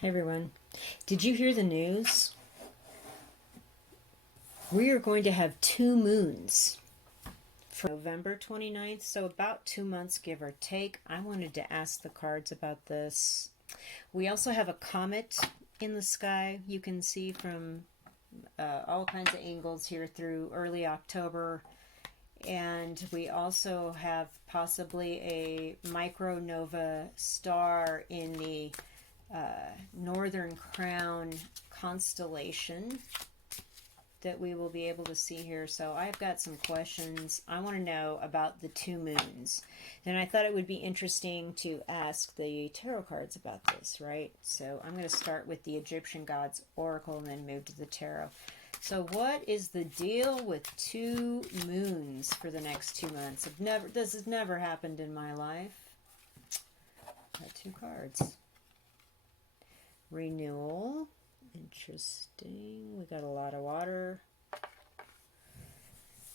Hey everyone. Did you hear the news? We are going to have two moons for November 29th, so about 2 months, give or take. I wanted to ask the cards about this. We also have a comet in the sky. You can see from all kinds of angles here through early October. And we also have possibly a micronova star in the Northern Crown constellation that we will be able to see here. So I've got some questions. I want to know about the two moons. And I thought it would be interesting to ask the tarot cards about this, right? So I'm going to start with the Egyptian Gods Oracle and then move to the tarot. So what is the deal with two moons for the next 2 months? This has never happened in my life. Got two cards. Renewal. Interesting. We got a lot of water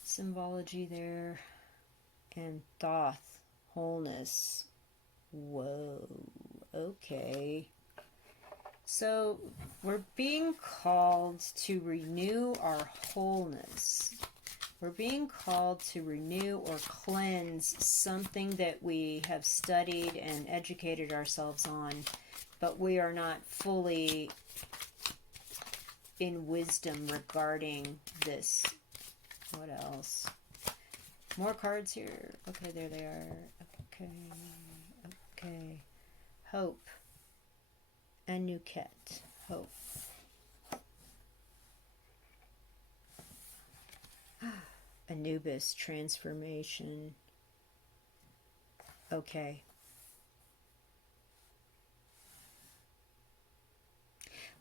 symbology there. And Thoth. Wholeness. Whoa. Okay. So we're being called to renew our wholeness. We're being called to renew or cleanse something that we have studied and educated ourselves on, but we are not fully in wisdom regarding this. What else? More cards here. Okay, there they are. Okay. Hope. Anuket. Hope. Anubis. Transformation. Okay.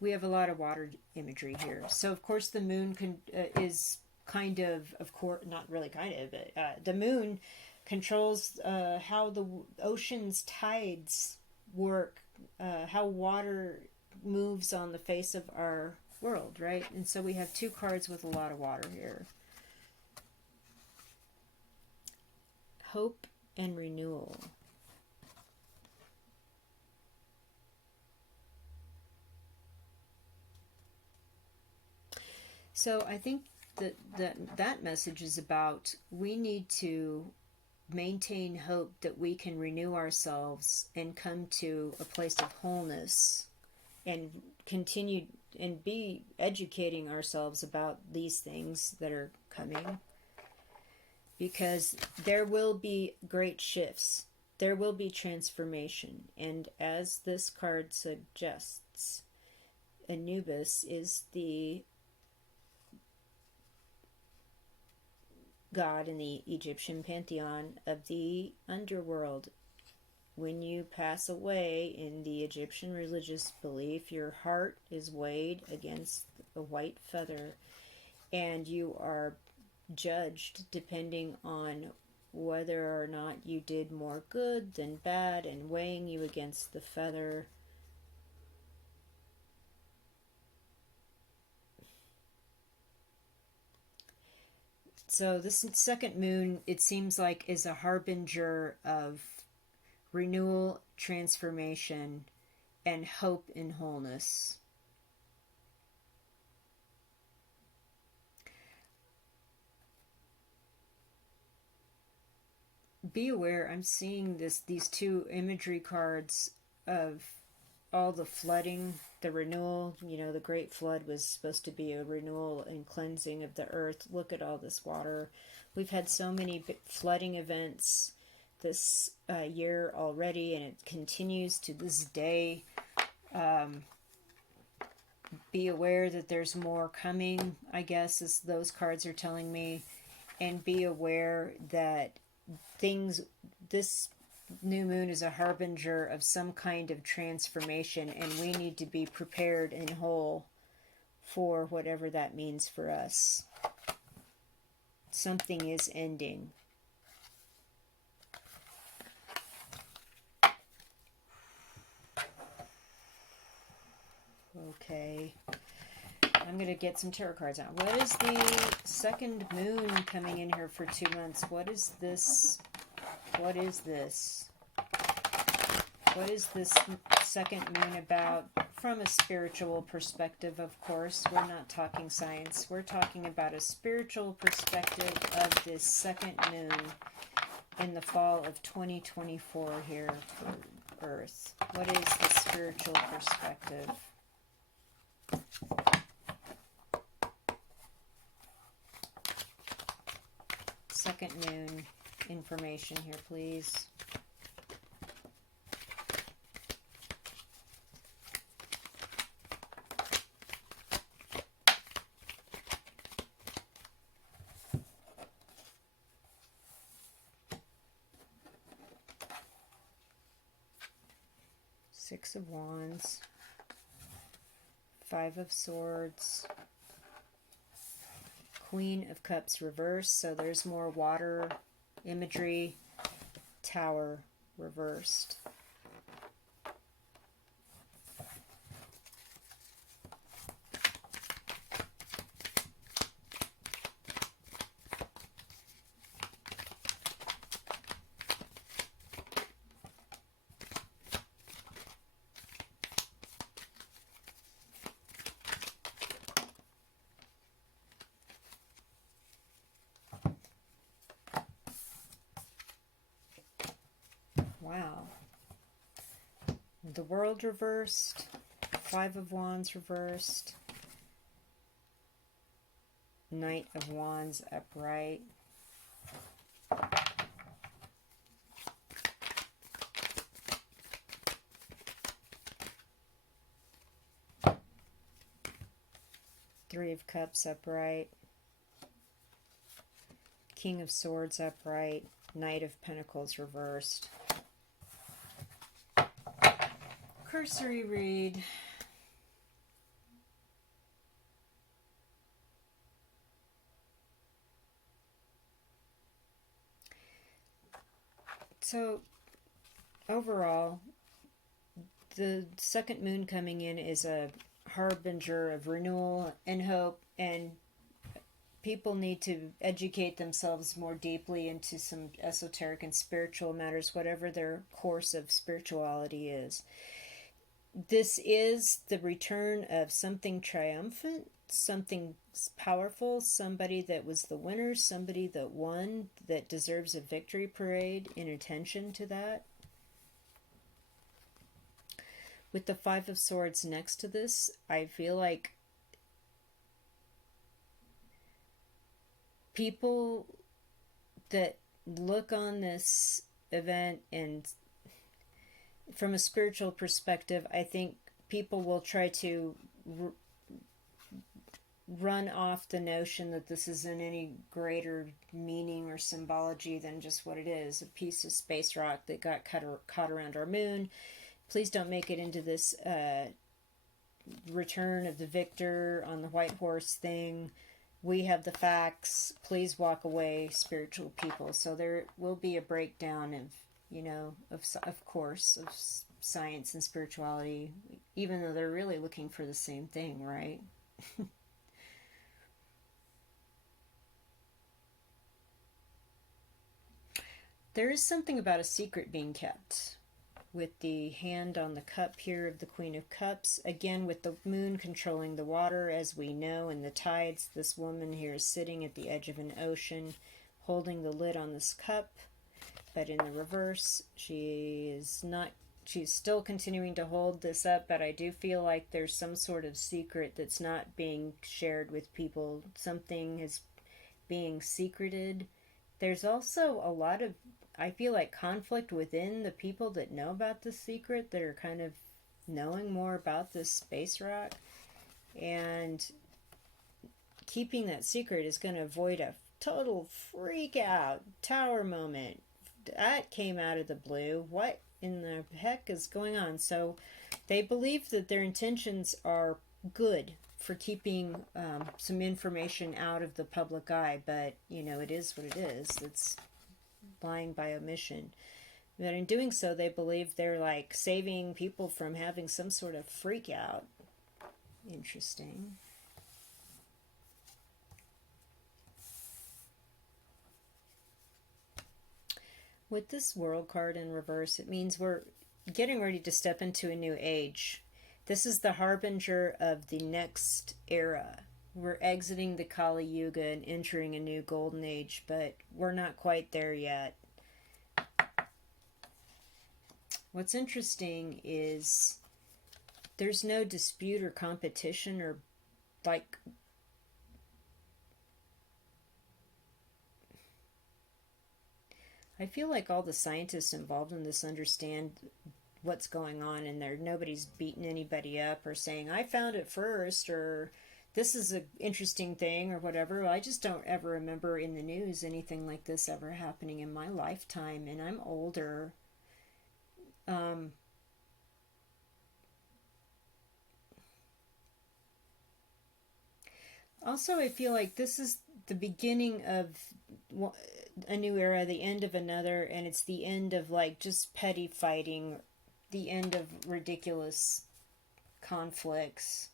We have a lot of water imagery here. So, of course, the moon is kind of course, not really kind of, but the moon controls how the ocean's tides work, how water moves on the face of our world, right? And so we have two cards with a lot of water here. Hope and renewal. So I think that message is about we need to maintain hope that we can renew ourselves and come to a place of wholeness and continue and be educating ourselves about these things that are coming, because there will be great shifts, there will be transformation, and as this card suggests, Anubis is the god in the Egyptian pantheon of the underworld. When you pass away in the Egyptian religious belief, your heart is weighed against a white feather, and you are judged depending on whether or not you did more good than bad, and weighing you against the feather. So this second moon, it seems like, is a harbinger of renewal, transformation, and hope in wholeness. Be aware, I'm seeing these two imagery cards of all the flooding, the renewal. You know, the Great Flood was supposed to be a renewal and cleansing of the earth. Look at all this water. We've had so many flooding events this year already, and it continues to this day. Be aware that there's more coming, I guess, as those cards are telling me. And be aware that this new moon is a harbinger of some kind of transformation, and we need to be prepared and whole for whatever that means for us. Something is ending. Okay. I'm going to get some tarot cards out. What is the second moon coming in here for 2 months? What is this? What is this? What is this second moon about from a spiritual perspective, of course. We're not talking science. We're talking about a spiritual perspective of this second moon in the fall of 2024 here for Earth. What is the spiritual perspective? Second moon information here, please. Six of Wands, Five of Swords, Queen of Cups reversed, so there's more water imagery, Tower reversed. Wow. The World reversed, Five of Wands reversed, Knight of Wands upright. Three of Cups upright, King of Swords upright, Knight of Pentacles reversed. Cursory read. So, overall, the second moon coming in is a harbinger of renewal and hope, and people need to educate themselves more deeply into some esoteric and spiritual matters, whatever their course of spirituality is. This is the return of something triumphant, something powerful, somebody that was the winner, somebody that won, that deserves a victory parade in attention to that. With the Five of Swords next to this, I feel like people that look on this event and from a spiritual perspective, I think people will try to run off the notion that this is in any greater meaning or symbology than just what it is, a piece of space rock that got caught around our moon. Please don't make it into this return of the victor on the white horse thing. We have the facts. Please walk away, spiritual people. So there will be a breakdown of, of course, of science and spirituality, even though they're really looking for the same thing, right? There is something about a secret being kept. With the hand on the cup here of the Queen of Cups, again with the moon controlling the water, as we know, and the tides, this woman here is sitting at the edge of an ocean, holding the lid on this cup. But in the reverse, she's still continuing to hold this up, but I do feel like there's some sort of secret that's not being shared with people. Something is being secreted. There's also a lot of, I feel like, conflict within the people that know about this secret, that are kind of knowing more about this space rock. And keeping that secret is going to avoid a total freak out tower moment. That came out of the blue. What in the heck is going on? So they believe that their intentions are good for keeping some information out of the public eye, but it is what it is. It's lying by omission. But in doing so, they believe they're like saving people from having some sort of freak out. Interesting. With this World card in reverse, it means we're getting ready to step into a new age. This is the harbinger of the next era. We're exiting the Kali Yuga and entering a new golden age, but we're not quite there yet. What's interesting is there's no dispute or competition or like I feel like all the scientists involved in this understand what's going on, and nobody's beating anybody up or saying I found it first or this is an interesting thing or whatever. I just don't ever remember in the news anything like this ever happening in my lifetime, and I'm older. Also, I feel like this is the beginning of a new era, the end of another, and it's the end of like just petty fighting, the end of ridiculous conflicts.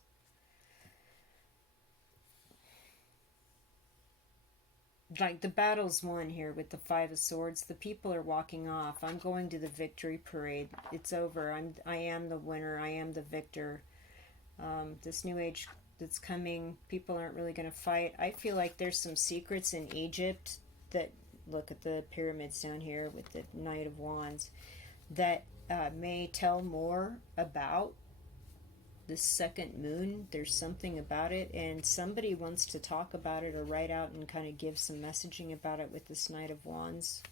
Like the battle's won here with the Five of Swords. The people are walking off. I'm going to the victory parade. It's over. I am the winner. I am the victor. This new age that's coming, people aren't really going to fight. I feel like there's some secrets in Egypt that look at the pyramids down here with the Knight of Wands that may tell more about the second moon. There's something about it, and somebody wants to talk about it or write out and kind of give some messaging about it with this Knight of Wands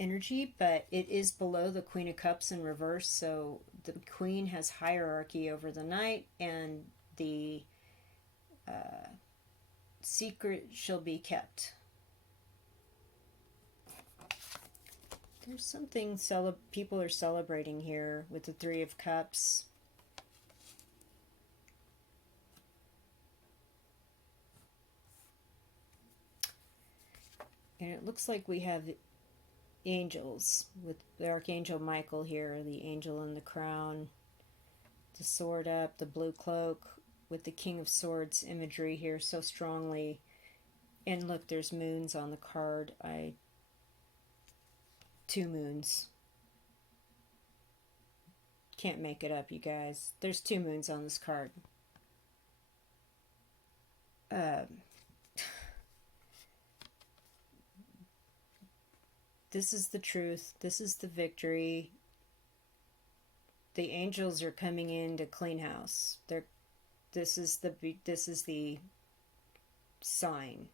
energy, but it is below the Queen of Cups in reverse, so the Queen has hierarchy over the Knight, and the secret shall be kept. There's something people are celebrating here with the Three of Cups. And it looks like we have angels with the Archangel Michael here, the angel in the crown, the sword up, the blue cloak with the King of Swords imagery here so strongly. And look, there's moons on the card. Two moons. Can't make it up, you guys. There's two moons on this card. This is the truth. This is the victory. The angels are coming in to clean house. This is the sign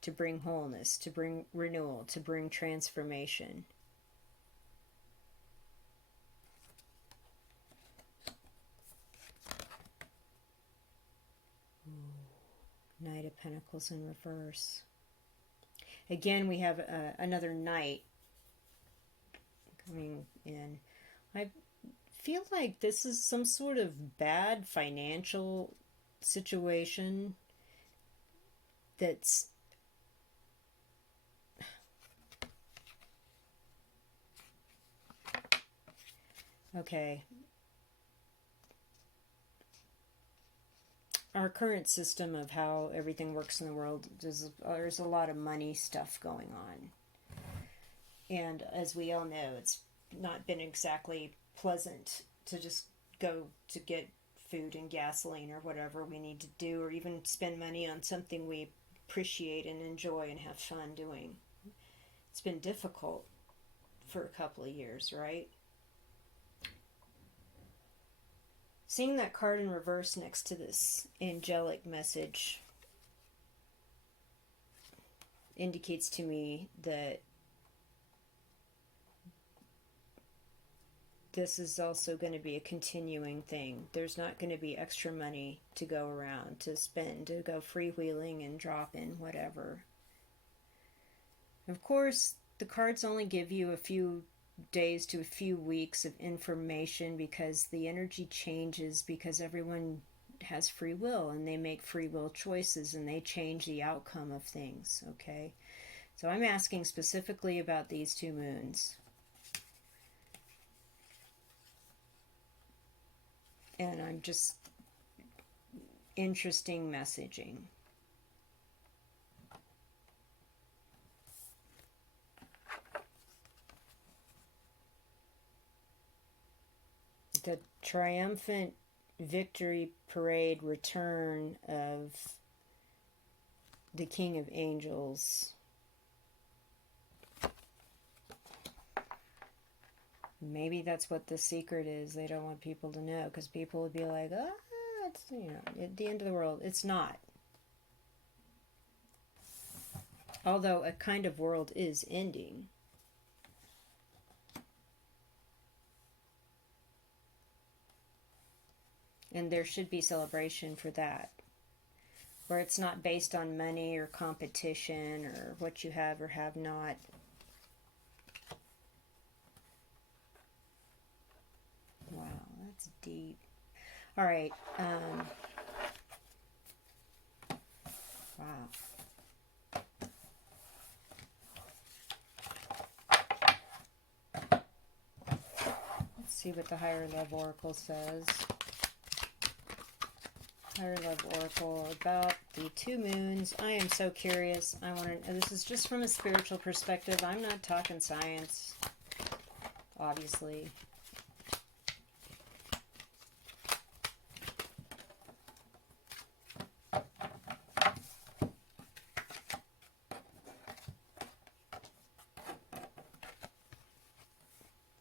to bring wholeness, to bring renewal, to bring transformation. Knight of Pentacles in reverse. Again, we have another knight coming in. I feel like this is some sort of bad financial situation that's okay. Our current system of how everything works in the world, there's a lot of money stuff going on. And as we all know, it's not been exactly pleasant to just go to get food and gasoline or whatever we need to do, or even spend money on something we appreciate and enjoy and have fun doing. It's been difficult for a couple of years, right? Seeing that card in reverse next to this angelic message indicates to me that this is also going to be a continuing thing. There's not going to be extra money to go around, to spend, to go freewheeling and drop in whatever. Of course, the cards only give you a few days to a few weeks of information because the energy changes, because everyone has free will and they make free will choices and they change the outcome of things, okay? So I'm asking specifically about these two moons. And I'm just interesting messaging. the triumphant victory parade return of the King of Angels. Maybe that's what the secret is. They don't want people to know, because people would be like, ah, it's, at the end of the world. It's not. Although a kind of world is ending. And there should be celebration for that. Where it's not based on money or competition or what you have or have not. Wow, that's deep. All right. Wow. Let's see what the higher love oracle says. Higher love oracle about the 2 moons. I am so curious. I want to. This is just from a spiritual perspective. I'm not talking science, obviously.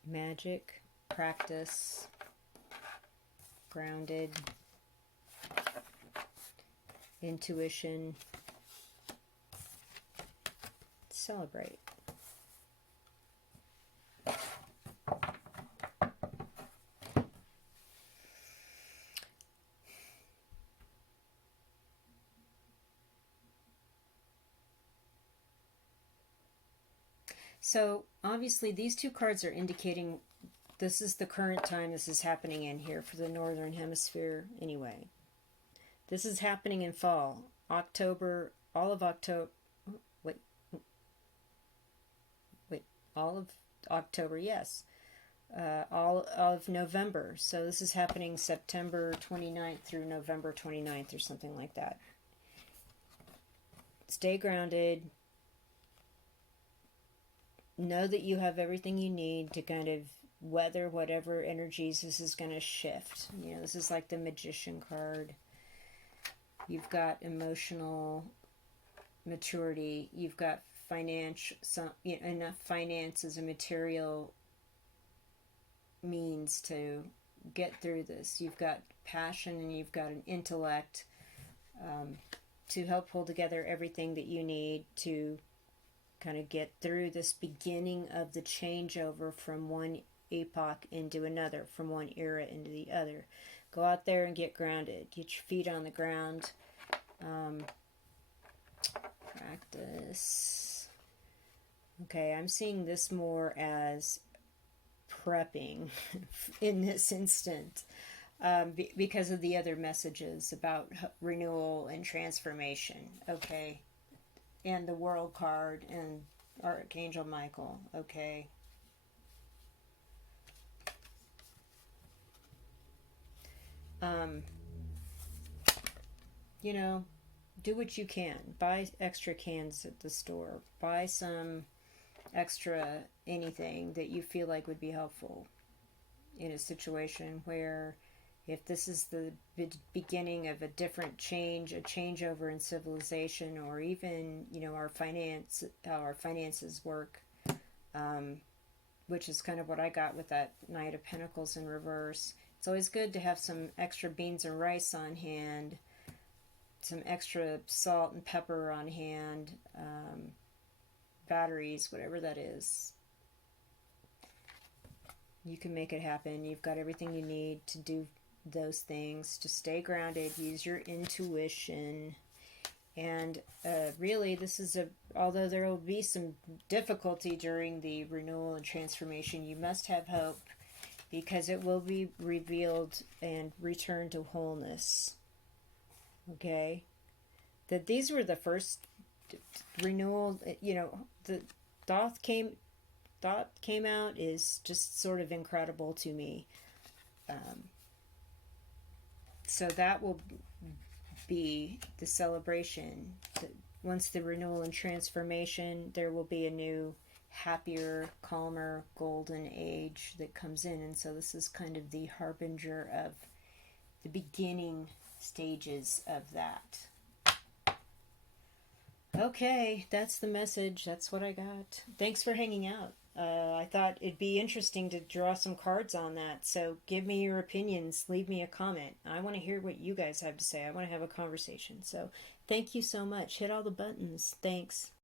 Magic, practice, grounded, intuition, celebrate. So obviously these 2 cards are indicating this is the current time this is happening in here for the Northern Hemisphere anyway. This is happening in fall. October, all of October, all of October, yes. All of November. So this is happening September 29th through November 29th or something like that. Stay grounded. Know that you have everything you need to kind of weather whatever energies this is going to shift. This is like the Magician card. You've got emotional maturity. You've got enough finance as a material means to get through this. You've got passion and you've got an intellect to help pull together everything that you need to kind of get through this beginning of the changeover from one epoch into another, from one era into the other. Go out there and get grounded. Get your feet on the ground. Practice. Okay, I'm seeing this more as prepping in this instant because of the other messages about renewal and transformation. Okay. And the World card and Archangel Michael. Okay. Do what you can. Buy extra cans at the store. Buy some extra anything that you feel like would be helpful in a situation where if this is the beginning of a different change, a changeover in civilization, or even, how our finances work, which is kind of what I got with that Knight of Pentacles in reverse. It's always good to have some extra beans and rice on hand, some extra salt and pepper on hand, batteries, whatever that is. You can make it happen. You've got everything you need to do those things, to stay grounded. Use your intuition. And really, this is although there will be some difficulty during the renewal and transformation, you must have hope, because it will be revealed and returned to wholeness. Okay? That these were the first renewal, the Thoth came out is just sort of incredible to me. So that will be the celebration. Once the renewal and transformation, there will be a new happier, calmer, golden age that comes in. And so this is kind of the harbinger of the beginning stages of that. Okay, that's the message. That's what I got. Thanks for hanging out. I thought it'd be interesting to draw some cards on that. So give me your opinions. Leave me a comment. I want to hear what you guys have to say. I want to have a conversation. So thank you so much. Hit all the buttons. Thanks.